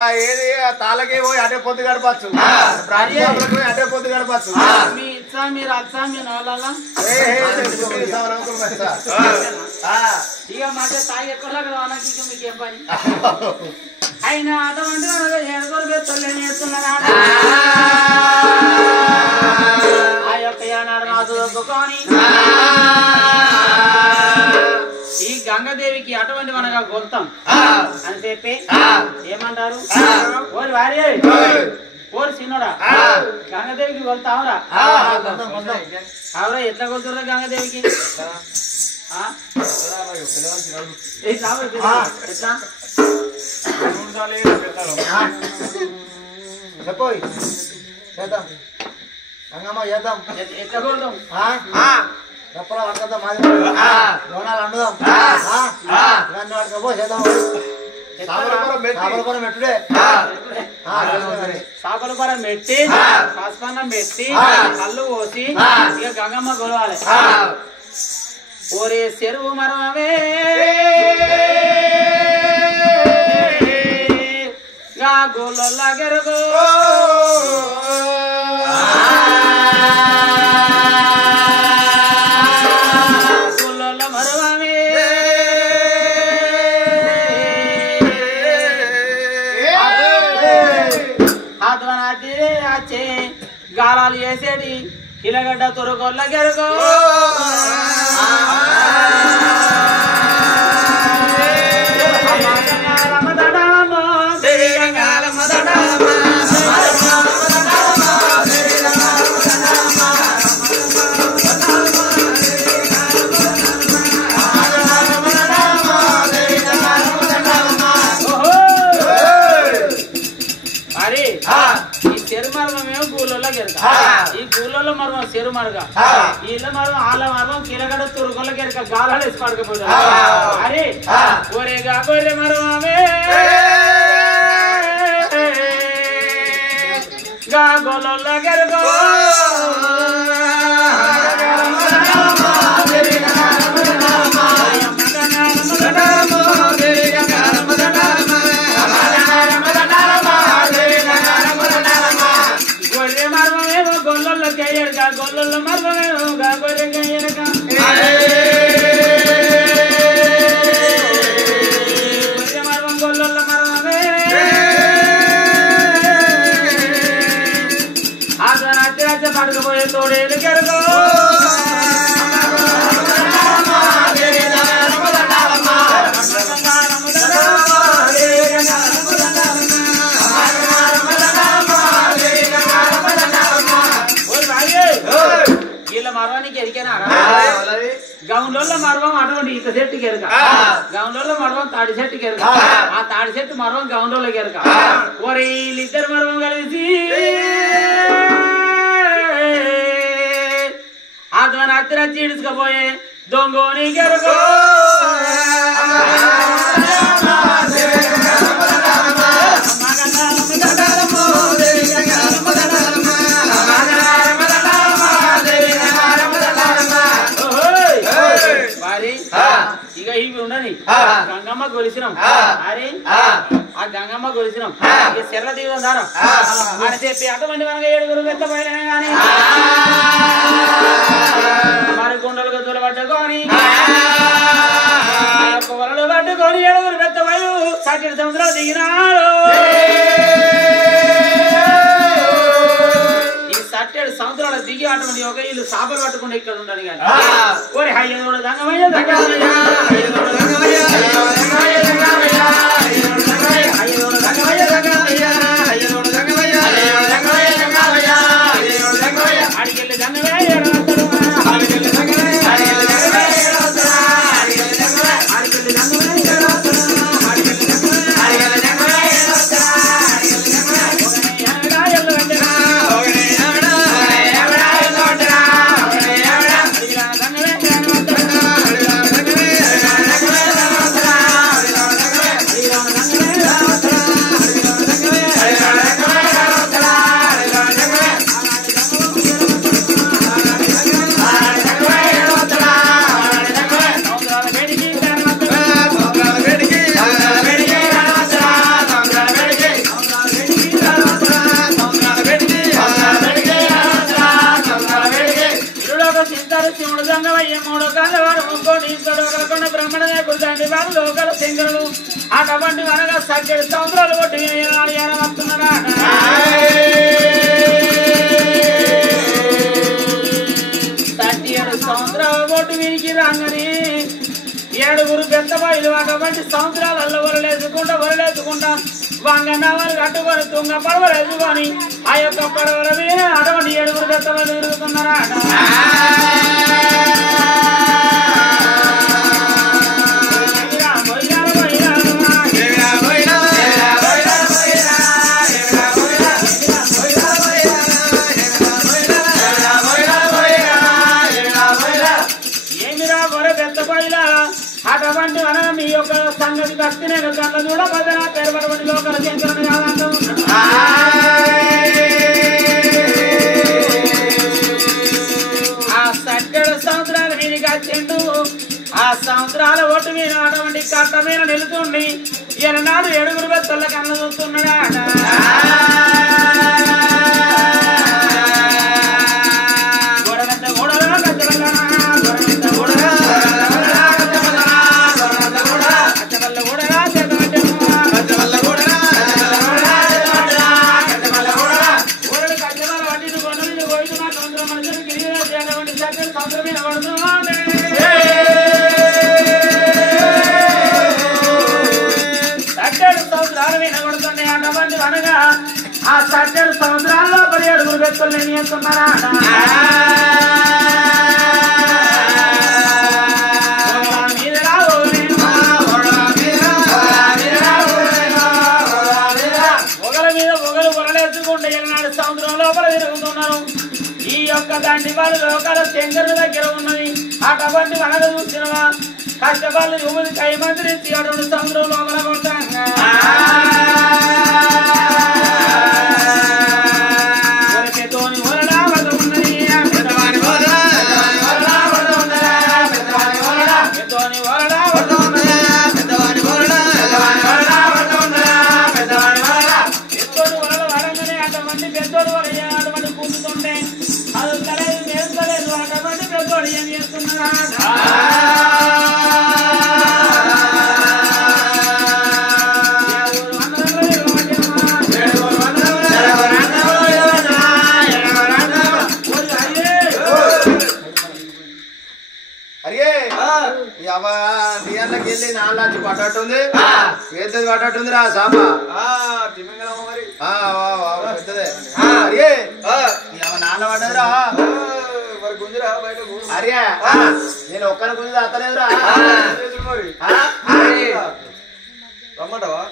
ఏది తాళకే పోయి అటే పొద్దు గడపచ్చు ప్రాణాలకు పోయి అటే పొద్దు గడపచ్చు మీ ఇచ్చా మీరు అచ్చా మీ నోళ్ళ ఇక మధ్య తాగి ఎక్కడ రావడానికి ఇక మీకు ఏం పని అయినా అటువంటి ఎనగోలు పెత్తలేని ఎత్తున్నారా ఆ యొక్క ఏనాడు నాదు దొక్కుకొని ఈ గంగాదేవికి అటువంటి మనగా గొంతం అని చెప్పి ఏమంటారు ఓరి వారి ఓరి సిన్నోడా గంగాదేవికి గొంతావురా అవురా ఎట్లా కొలుతురా గంగాదేవికి ఎట్లా చెప్పోయ్ చేద్దాం గంగమ్మ చేద్దాం ఎట్లా కొలుతాం ఎప్పుడు పడుకుందాం మాది లోనాలు అండుదాం ఇవన్నీ పడుకోబో చేద్దాం సాబలపురం మెట్టుడే సాపలపురం మెట్టి పసుపన్నం పెట్టి కళ్ళు పోసి ఇక గంగమ్మ కొలవాలి ఓరే చెరువు మరమే గా గోళ్ళ గెరుగు గోళ్ళ మరమే ఆత్మనాథి వచ్చే గాలాలు వేసేది ఇలగడ్డ తొరగొల్ల గెరుగు ఈ కూలలో మర్మం చెరు మరుగా వీళ్ళ మర్మం వాళ్ళ మర్మం కిలగడ తురుగొల్ల కెరక గాలాలు వేసి పడకపోయారు అరే ఒరేగా గొర్రె మర్మమే గా గొల్ల కెరకో గొల్ల మర్మమేగా గొర్రె గయ్యరక గొర్రె మర్మం గొల్ల మర్మమే ఆత్మహత్య పడకపోయే తోడేలు కెరగో మర్వానికి ఎరికేనా గౌన్లో మర్వం అటువంటి ఇంత చెట్టుకి ఎరక గౌన్లో మర్వం తాడి చెట్టుకి ఎరక ఆ తాడి చెట్టు మర్వం గౌన్లోకి ఎరక ఓరి వీళ్ళిద్దరు మర్వం కలిసి ఆత్మని అత్తిర చీడ్చుకపోయే దొంగోని గెరకో ఇక ఇవి ఉండని గంగమ్మ కొలిసినాం అరే ఆ గంగమ్మ కొలిసినాం ఇక చెర్ల తీయడం దారం అని చెప్పి అటువంటి మనగా 7 వెత్తపోయినా కానీ మరి గుండెలు గదులు పట్టుకొని పొగలు పట్టుకొని 7 వెత్తపోయి సటిడి సముద్రాలు దిగినాడు సట్టేడు సముద్రాలు దిగి అటువంటి ఒక ఇల్లు సాపలు పట్టుకుంటే ఇక్కడ ఉండని కానీ ఓరి హయ్యదోడు దంగమయ్య అడికెళ్ళి దంగమయ్య వాడు లోకల శంకరుడు అటువంటి అనగా సగ్గడి సముద్రాలు కొట్టి వస్తున్నాడా 37 సంవత్సరాల కొట్టు వీరికి రాగానే 7 పెద్ద బయలు అటువంటి సంవత్సరాలలో వరలేసుకుంటా వంగ నవలు కట్టుకొని తుంగ పడవలు వేసుకొని ఆ యొక్క పడవల మీద అటువంటి 7 పెద్ద బయలు తిరుగుతున్నారా అటువంటి మన మీ యొక్క సంగతి భక్తి నేను కళ్ళ చూడ పదన పేరుపడబడి లోకల శంకరుని కాదంటూ ఆ సగ్గడ సంవత్సరాల మీదకి వచ్చిండు ఆ సంవత్సరాల ఒట్టు మీద అటువంటి కట్ట మీద నిలుతుండి ఈనాడు 7 బెత్తల కళ్ళ చూస్తున్నాడా ఆ 17 సంవత్సరాల్లో 17 బెత్తలు నేను చేస్తున్నారా ఒకల మీద ఒకరు వరలేసుకుంటే 7 సంవత్సరం లోపల తిరుగుతున్నారు ఈ యొక్క దండి వాళ్ళు లోకాల శంకరుని దగ్గర ఉన్నది అటువంటి వనగ చూసినవా కష్టపాళ్ళు యువతి కై మంత్రి 2 సంవత్సరం లోపల కొట్టాగా నాలుగు పట్టట్టుంది పెద్దది పట్టట్టుంది రా సాపా పెద్దదే అరే నాన్న పడ్డదిరా అరే నేను ఒక్కరి గుంజు అత్తలేదురా రమ్మంటావా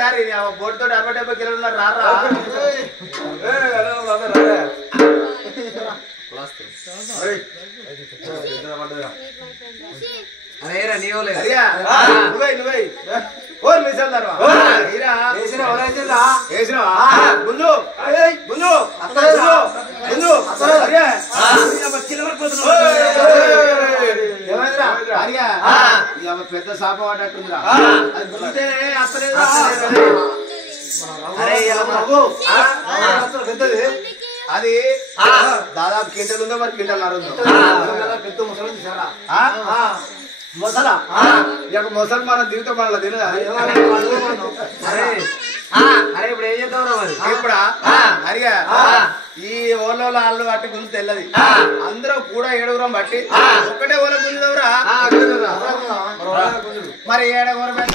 రారి బోర్డుతో 60-70 కిలోలు రారా అరేరా నీవలే నువ్వే ఓర్ మిసల్ దర్వా ఏరా ఏసిరా గుంజు గుంజు అత్తలేదురా గుంజు అరే చిల్లర పోతున్నా ఏమైందిరా అరియా ఇవ పెద్ద సాప పడ్డట్టుందిరా అది గుంజుతేనే అత్తలేదురా అరే ఇలా బాబు పెద్దది అది దాదాపు క్వింటల్ ఉందో మరి క్వింటల్ నరుందో పెద్ద ముసలి తీసారా మొసలా ఇక మొసలు మనం దిగుతాం మన తినదా అరే ఇప్పుడు ఏం చేద్దాం మరి ఇప్పుడా అరిగా ఈ ఓళ్ళ వాళ్ళు బట్టి గుంజు తెల్లది అందరూ కూడా 7 బట్టి ఒక్కటే ఓల గుంజుదవరా మరి 7 పెట్ట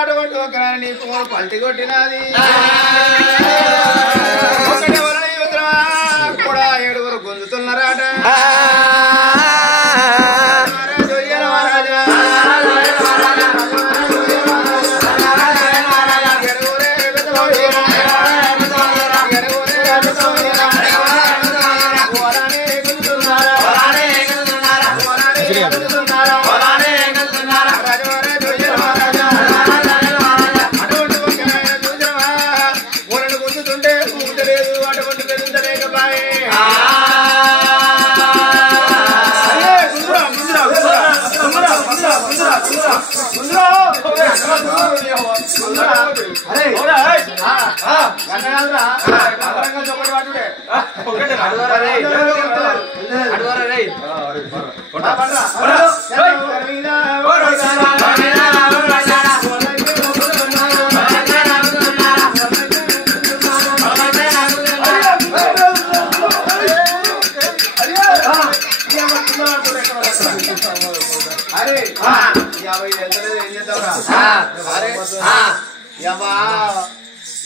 అటువంటి ఒక నీకు పల్టి కొట్టినది ఒకటే వలన కూడా 7 గుంజుతున్నారాట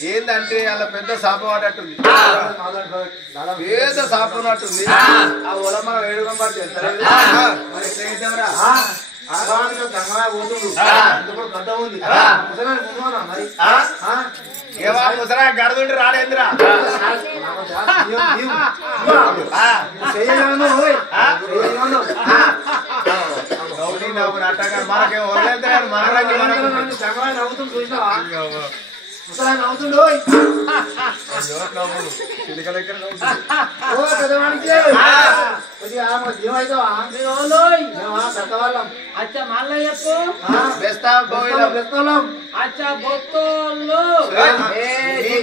ఏందంటే అలా పెద్ద సాప పడ్డట్టుంది, పెద్ద సాప ఉన్నట్టుంది. ఆ ఒల మనం ఏడుగురం పట్టి వెళ్తలేదు, మరి ఎట్లా చేద్దాంరా? ఏమా ముసరా గడదుండి రాడేంద్రా? అట్టగారు మనకేం వదిలేద్దారు, మన నవ్వుతుంది చూసినావా? నవ్వుతుండు అచ్చా మళ్ళా చెప్పు.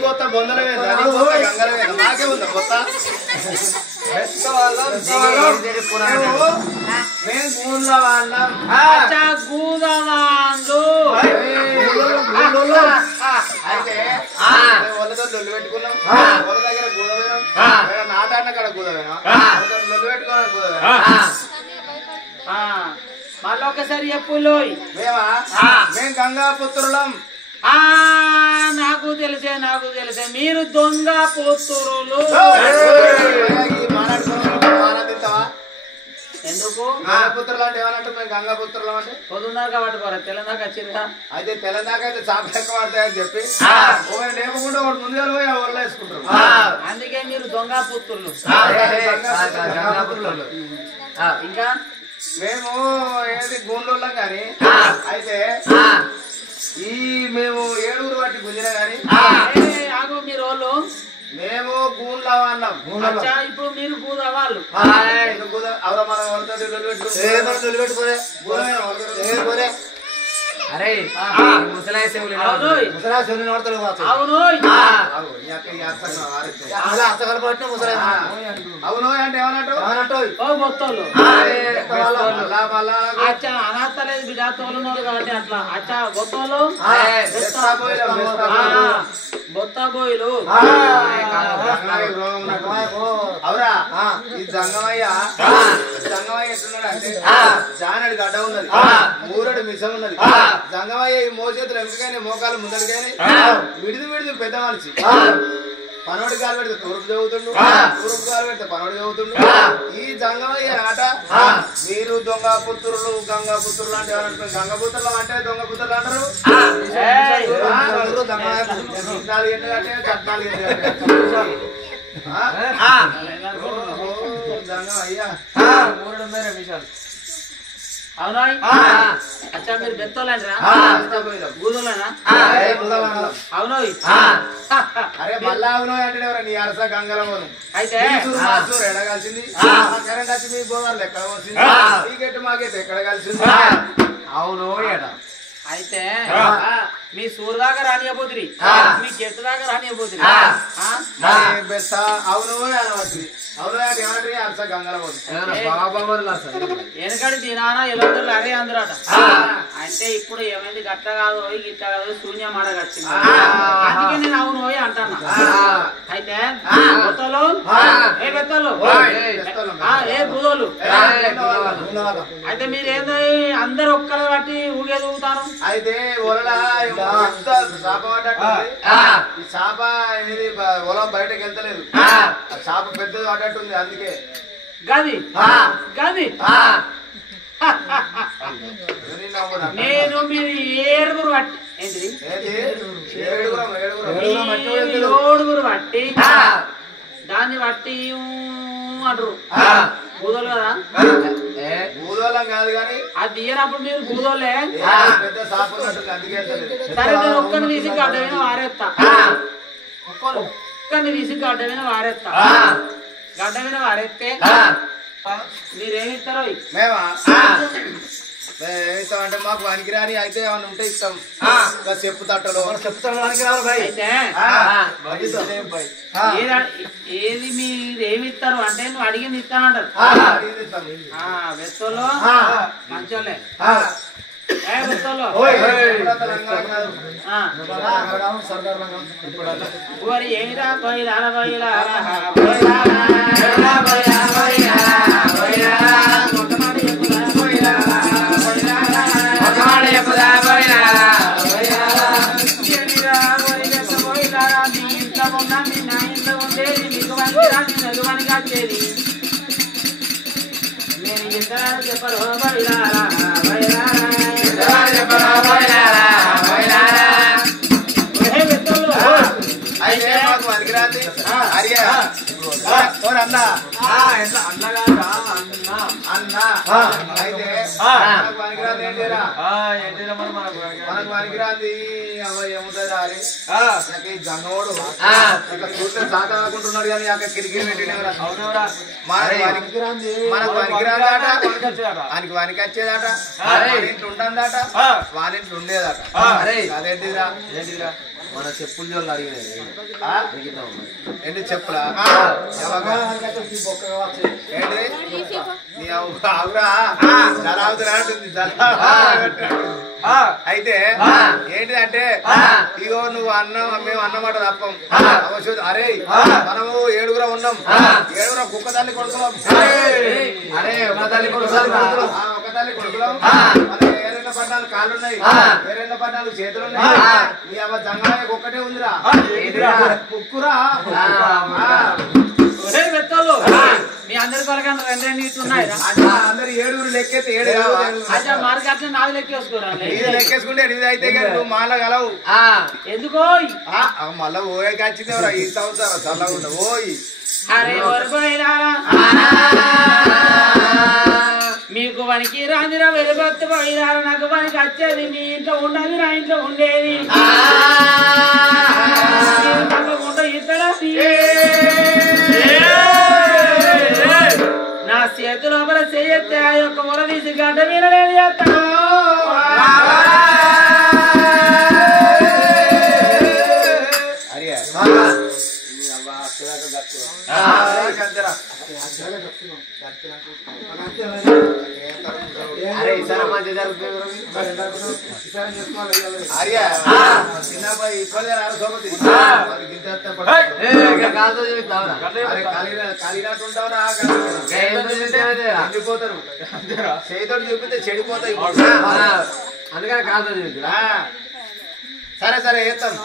కొత్త బొందల గంగల నాకే ఉందా కొత్త? అయితే వాళ్ళతో లొల్లు పెట్టుకున్నాం, వాళ్ళ దగ్గర గూదవేనాం, నాటాడిన కాడ గూదవేనా, లొల్లు పెట్టుకున్నాం గూదవేనా. మళ్ళీ ఒకసారి చెప్పు లోయ్. మేము గంగా పుత్రులం. నాకు తెలిసే మీరు దొంగ పుత్రులు. ఎందుకు పుత్రులు అంటే ఏమన్నట్టు? మేము గంగా పుత్రులం అంటే పొద్దున్నాక పట్టుకోరా, తెలంగాణ వచ్చిందిగా. అయితే తెలంగాణ అయితే చాప లెక్క పడతాయని చెప్పి ఒకటి లేకుండా ఒకటి ముందుగా పోయి ఊర్లో వేసుకుంటారు. అందుకే మీరు దొంగ పుత్రులు. ఇంకా మేము ఏది గూండ్లోళ్ళం గాని, అయితే ఈ మేము ఏడుగురు బట్టి గుంజినా గాని మీరు వాళ్ళు మేము గూండ్లా అన్నాం. ఇప్పుడు మీరు గూదా వాళ్ళు అవరా మనం పెట్టుకోలే. అరే ముసలాయి సేవలు అవును అవును అంటే ఏమన్నట్టు? అచ్చా అనాథలేదు బిడ్డ తోలున్నారు కాబట్టి అట్లా. అచ్చా బొత్తోలు బొత్తబోయిలు అవురా? ఈ జంగమయ్య ఎట్లున్నాడు అంటే జానడి గడ్డ ఉన్నది, మూరడు మిసం ఉన్నది. జంగమయ్య ఈ మోచేతులు ఎంపికైనా మోకాలు ముందడికైనా విడిది పెద్ద మనిషి. పనోడి కాలు పెడితే తూర్పు చదువుతుండు, తూర్పు కాలు పెడితే పనోడి చదువుతుండు. ఈ జంగమయ్య ఆట మీరు దొంగ పుత్రులు గంగా పుత్రులు అంటే ఏమంటారు? గంగ పుత్రులు అంటే దొంగ పుత్రులు అంటారు. 14 ఎండు అంటే 14 జంగమయ్య అవునా? అచ్చా మీరు బెత్తోలేనరా? గూదోలేనా? అవును. అరే మళ్ళా అవును అంటే నీ అరస గంగల అయితే ఎడ కలిసింది, కరెంట్ వచ్చి మీ గోదావరి ఎక్కడ వచ్చింది, ఈ గెట్టు మా గెట్టు ఎక్కడ కలిసింది? అవును. అయితే మీ సూర్ దాకా రానియబోతురి, మీ గెట్టు దాకా రానియబోతురి. అవును అనవచ్చు. అవును అంటే ఏమంటారు? అరస గంగల వెనకడి తినానా ఎలా అరే అందరట. అంటే ఇప్పుడు ఏమైంది? గట్ల కాదు రోయి, గిట్ల కాదు, శూన్యం ఆడ కట్టింది. అందుకే నేను అవును పోయి అంటాను. అయితే బొత్తలు ఏ బెత్తలు ఏ బుధోలు అయితే మీరేందో అందరు ఒక్కరు బట్టి ఊగేది ఊగుతాను. అయితే ఒలలా చాప పడ్డట్టు ఈ చాప ఏది ఒలం బయటకు వెళ్తలేదు, చాప పెద్దది పడ్డట్టుంది. అందుకే గది గది నేను మీరు ఏడుగురు బట్టి ఏంటిది? ఏడుగురు బట్టి దాన్ని బట్టి అంటారు. బూదోలు కదా? భూదోళం కాదు కానీ అది తీయనప్పుడు మీరు బూదోలే. పెద్ద చాప ఉన్నట్టుంది. అందుకే సరే నేను ఒక్కరిని తీసి గడ్డమైన వారేస్తా, ఒక్కరిని తీసి గడ్డమైన వారేస్తా. గడ్డమైన వారేస్తే మీరేమిస్తారో మేమా ఇస్తాం అంటే మాకు పనికిరాని అయితే ఏమన్నా ఉంటే ఇస్తాం ఇంకా చెప్పు తట్టలు పనికిరారు భయ్ అయితే ఏది మీరు ఏమి ఇస్తారు అంటే నువ్వు అడిగింది ఇస్తానంటారు వెత్తలో మంచోళ్ళే వెత్తలో ఏమిరా పోయిరా పోయిరా నేను చెప్పరు అయితే మాకు పనికిరాంది అరియా అన్న అన్న అయితే మనకు పనికిరాంది ఏంటిరా మనకు పనికిరాంది ఏముంటుంది అరే గన్నోడు చూస్తే సాకాకుంటున్నాడు కానీ అక్కడ కిరికిరి పెట్టినవరా మనకు పనికిరాందట ఆయనకి పనికి వచ్చేదట ఇంట్లో ఉంటుందట వానింట్లో ఉండేదట అదేంటిదిరా మన చెప్పులు జోళ్ళు అడిగినది ఏంటి చెప్పులా ఏంటి అవురా జరావుతున్నట్టుంది అయితే ఏంటిదంటే ఇగో నువ్వు మేము అన్నమాట తప్పం అరే మనము 7గురం ఉన్నాం 7గురం కుక్క తల్లి కొడుకులం అరే ఒక తల్లి కొడుకులం ఏరైనా పడ్డాలు కాళ్ళున్నాయి ఏరైనా పడ్డాలు చేతులున్నాయి నీ అమ్మ జంగానికి ఒక్కటే ఉందిరా కుక్కురా మీ అందరి కొరగా రెండు ఇట్టున్నాయి అందరు 7గురు లెక్కేస్తే 7 మార్కెట్ 4 లెక్కేసుకోరా లెక్కేసుకుంటే 8 అయితే నువ్వు మాల గలవు ఎందుకో మళ్ళా ఓయే కాచింది ఎవరా ఈ సంవత్సరం చల్లకుండా ఓయ్ అరే మీకు పనికి రాందిరా వెలుగొత్తి పోయినారా నాకు పనికి వచ్చేది మీ ఇంట్లో ఉండదు నా ఇంట్లో ఉండేది నా చేతి లోపల చేయెత్తే ఆ యొక్క మొల తీసి గడ్డ మీద నేను చేస్తాను చిన్నబ్బాయి ఇప్పుడు సోపతి కాలినట్టుంటావురా చెడిపోతారు చేతితో చూపితే చెడిపోతాయి అందుకని కాదు సరే సరే వేస్తాం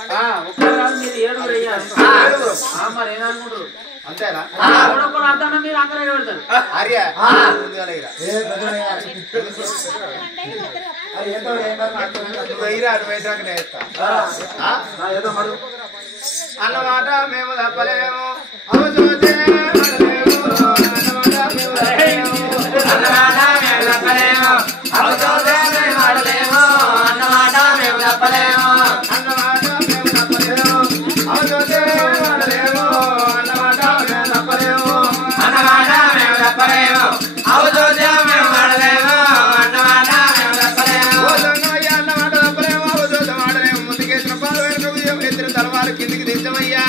ఒక్కరు మీరు 7 వేయాలి మరి ఏమనుకుంటారు అంతేనా అర్థం మీరు అందరూ పెడతారు ఆర్య వేసాకనే వేస్తా అన్నమాట మేము తప్పలేము అన్నమాట మేము తప్పలేము కిందికి దించమయ్యా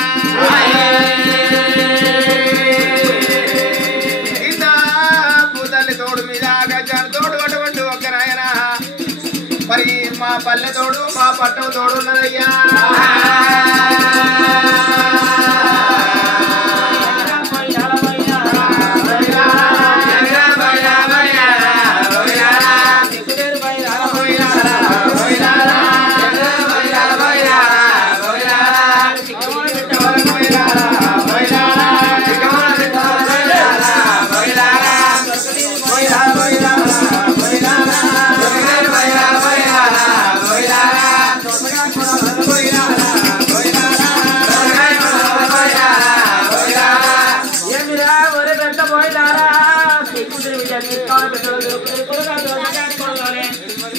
పూతల్లి తోడు మీద గజాన్ని తోడు అటువంటి ఒక్క నాయన మరి మా పల్లె తోడు మా పట్టం తోడు ఉన్నదయ్యా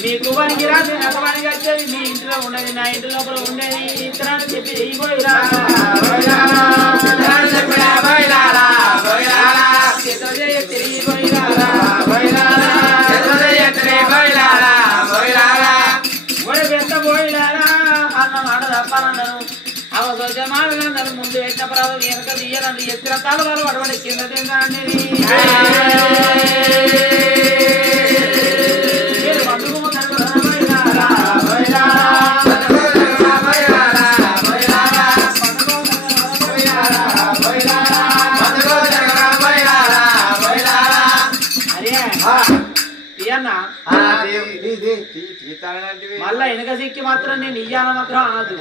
మీకు పనికి రాదు నాకు పనికి వచ్చేది మీ ఇంట్లో ఉండేది నా ఇంటి లోపల ఉండేది ఇతరాన్ని చెప్పి పోయిరా తిరిగి పోయిరా పంచమాలు ముందు పెట్టిన పరాదు వెనక తీయనంది ఎత్తిన తాళవారు అటువంటి కింద తిందండి మళ్ళా వెనక సిక్కి మాత్రం నేను ఇయ్యాన మాత్రం అనదు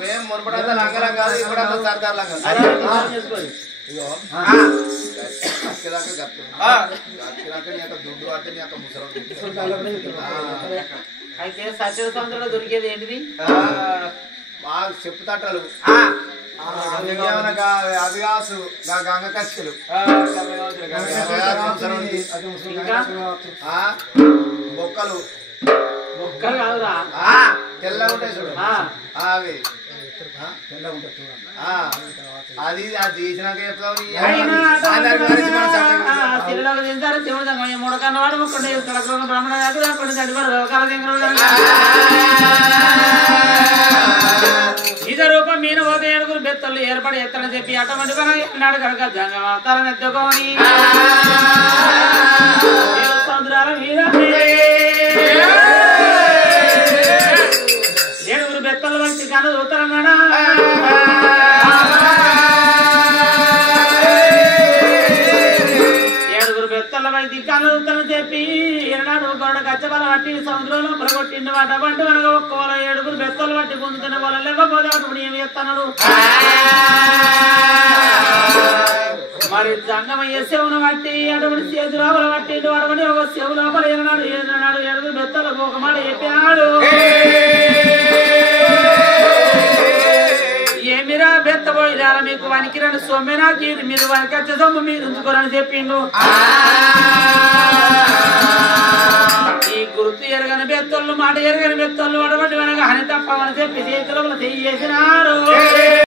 మేము మునపడంతా లంగలం కాదు ఇప్పుడంతా సర్దార్ లంగం దుడ్డు అంటే నీ యొక్క ముసలి అయితే సత్య సంవత్సరంలో దొరికేది ఏంటిది మాకు చెప్పుతట్టలు అవిగాసు గంగ కష్టలు ఇంకా బొక్కలు ఒక్కరు కాదురా తెల్లగా ఉంటాయి చూడు అవి అది తీసినాక చెప్తావు తిరులకు తింటారు శివుడు సంగం మూడు కన్నవాడు ముక్కండి బ్రాహ్మణ నిజ రూపం మీన పోత ఏడుగురు బెత్తలు ఏర్పడి ఎత్తని చెప్పి అటువంటి నాడు కనుక జంగం ఎత్తుకొని సముద్రాల మీద ఏడుగురు బెత్తలు వచ్చి కను చూస్తారన్నాడా ఏడుగురు బెత్తల వైద్య కను చూస్తారని చెప్పి ఎన్నాడు గొడవ కచ్చబల పట్టి సముద్రంలో పడగొట్టిండు వాట పంట మనకు ఒక్కవల ఏడుగురు బెత్తలు పట్టి పొందుతున్న వాళ్ళ లేకపోతే అప్పుడు ఏమి చేస్తున్నాడు మరి జంగమయ్యే శివును బట్టి అటువంటి చేతి లోపల పట్టిండు అటువంటి ఒక శివు లోపల ఏనాడు ఏనాడు ఏడుగురు బెత్తలకు ఒక మాట చెప్పినాడు ఏమిరా బెత్తబోయిదారా మీకు వనికిరని సొమ్మెనా కీరు మీరు వనికచ్చే సొమ్ము మీరు ఉంచుకోరని చెప్పిండు ఈ గుర్తు ఎరగని బెత్తోళ్ళు మాట ఎరగని బెత్తోళ్ళు అటువంటి వెనక హని తప్పమని చెప్పి చేతుల చెయ్యి చేసినారు